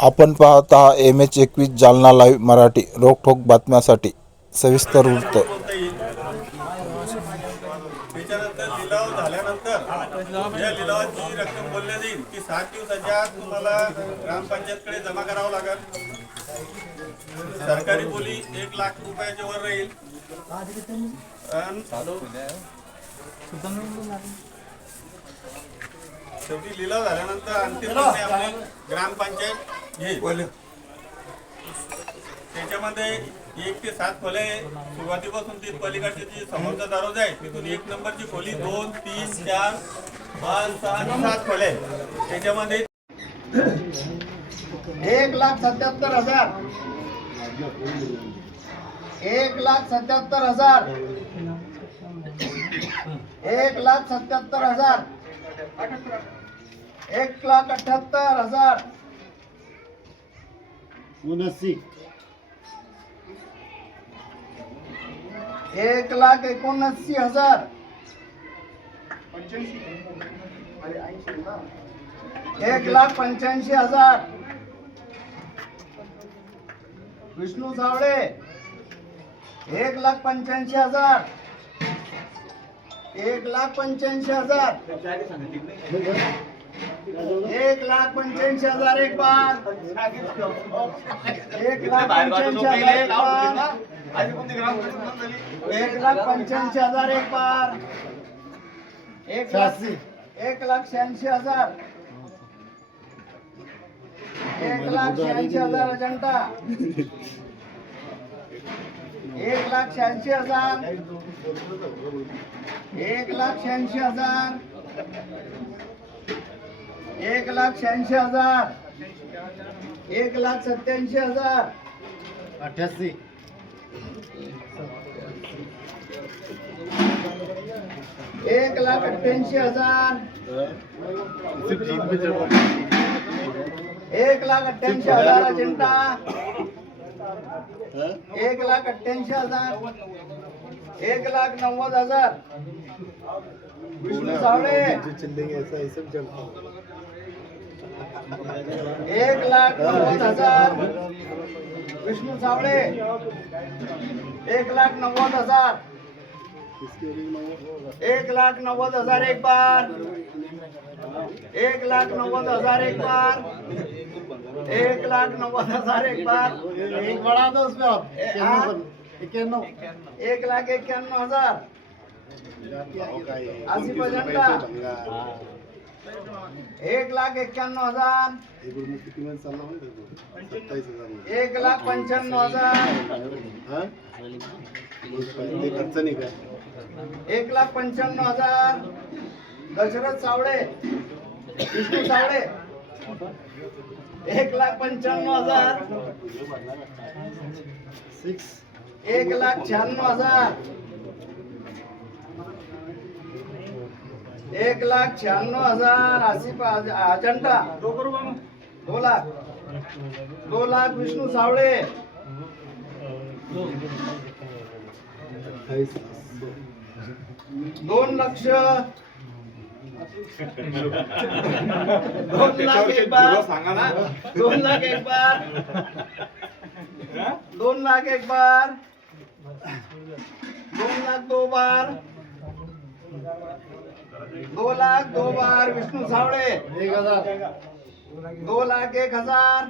आपण पाहत आहात MH21 जालना लाईव्ह मराठी रोखोक बातम्यांसाठी सविस्तर वृत्त। त्याच्यानंतर लिलाव झाल्यानंतर या लिलावाची रक्कम बोलली जाईल की 7 दिवसाच्या आत तुम्हाला ग्रामपंचायतकडे जमा करावं लागेल। सरकारी बोली 1 लाख रुपयाच्या वर राहील। शेवटी लिलाव झाल्यानंतर अंतिम निर्णय आपली ग्रामपंचायत घेईल। त्याच्यामध्ये 1 ते 7 खोल्या सुरुवातीपासून ती पलीकडची जी समोरचा दरवाजा आहे तिथून 1 नंबरची खोली 2, 3, 4, 5, 6 आणि 7 खोल्या आहेत। त्याच्यामध्ये 1,77,000 1,77,000 1,77,000 1,78,000 79 1,79,000 1,85,000 विष्णू सावळे 1,85,000 1,85,000 1,85,000 एक बार 1,85,000 एक बार 1,85,000 एक बार 1,86,000 1,86,000 अजंता 1,86,000 1,86,000 1,86,000 1,87,000 88 1,88,000 1,88,000 अजंता 1,88,000 1,90,000 विष्णू सावळे 1,90,000 विष्णू सावळे 1,90,000 1,90,000 एक बार 1,90,000 एक बार 1,90,000 एक बार एक बढ़ा दो उसमें आप 91 1,91,000 80 अजंता 1,91,000 1,95,000 1,95,000 दशरथ सावळे विष्णू सावळे 1,95,000 1,96,000 1,96,000 आसिफ अजंता 2 लाख 2 लाख विष्णू सावळे 2 लक्ष 2 लाख एक बार 2 लाख एक बार 2 लाख एक बार 2 लाख 2 बार 2 लाख 2 बार विष्णू सावळे 2 लाख 1,000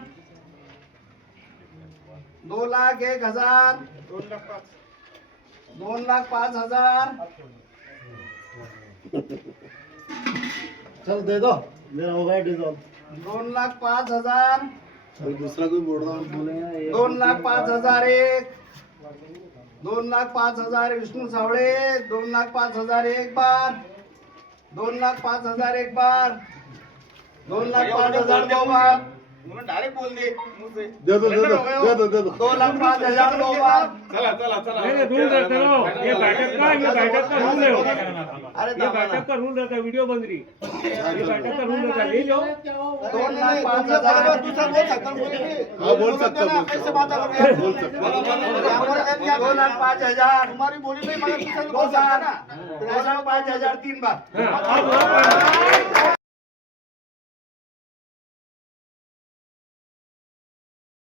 2 लाख 1,000 2 लाख 5,000 चल दे दो मेरा हो गया डिजॉल्व 2 लाख 5,000 कोई दूसरा कोई बोल रहा बोलेगा 2 लाख 5,000 एक 2 लाख 5,000 विष्णू सावळे 2 लाख 5,000 एक बार 2 लाख 5,000 एक बार 2 लाख 5,000 दो बार डायरेक्ट बोल दे दे दो 2 लाख 5,000 दो बार चला चला चला ये बैठक का रूल है अरे ये बैठक का रूल रहता है वीडियो बंद रही ये बैठक का रूल रहता है ले लो 2 लाख 5,000 दूसरा बोल सकता हूँ हाँ बोल सकता हूँ कैसे बात कर 2 लाख 5,000 हमारी बोली में मगर 2 लाख 5,000 3 बार